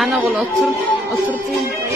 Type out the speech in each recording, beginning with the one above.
Ana ol otur. Otur diyeyim.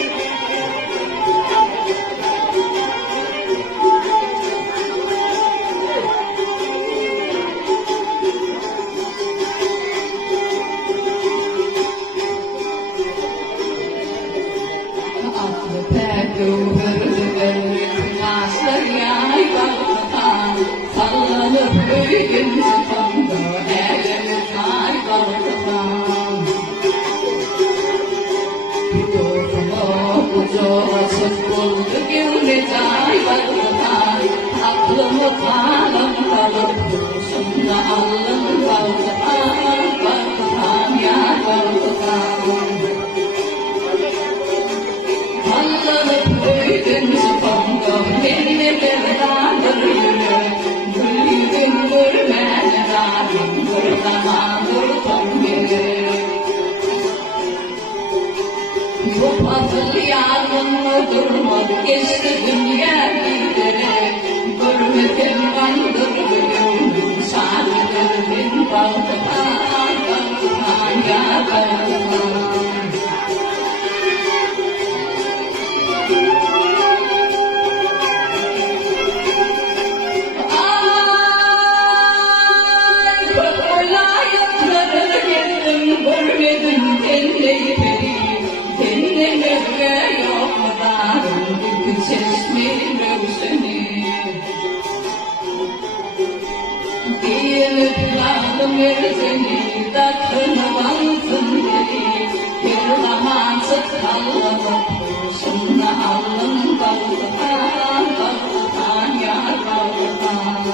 Geçti dünya giderek, görmedim kandırdım, sanırım bin baltıman, baltıman ya baltıman. Ay, kokola yollara geldim, görmedim tendeyi peri, tendeme yok mu darım? Çeşmi rövseni Diyelim vardım erzeni Dakını bantın beri Bir zaman sıkalım Şunda alın baldıkan Baldıkan yar baldıkan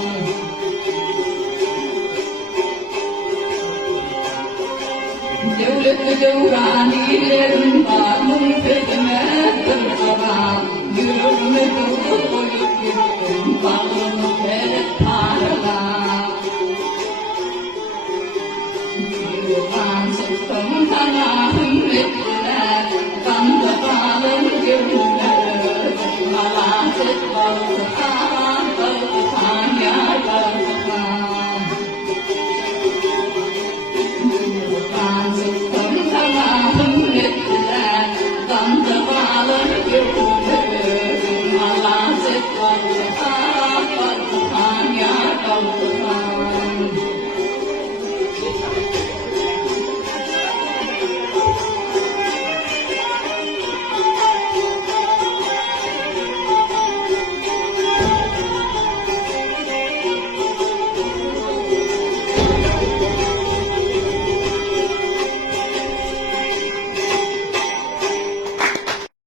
Devlet devranilerin var Münfedim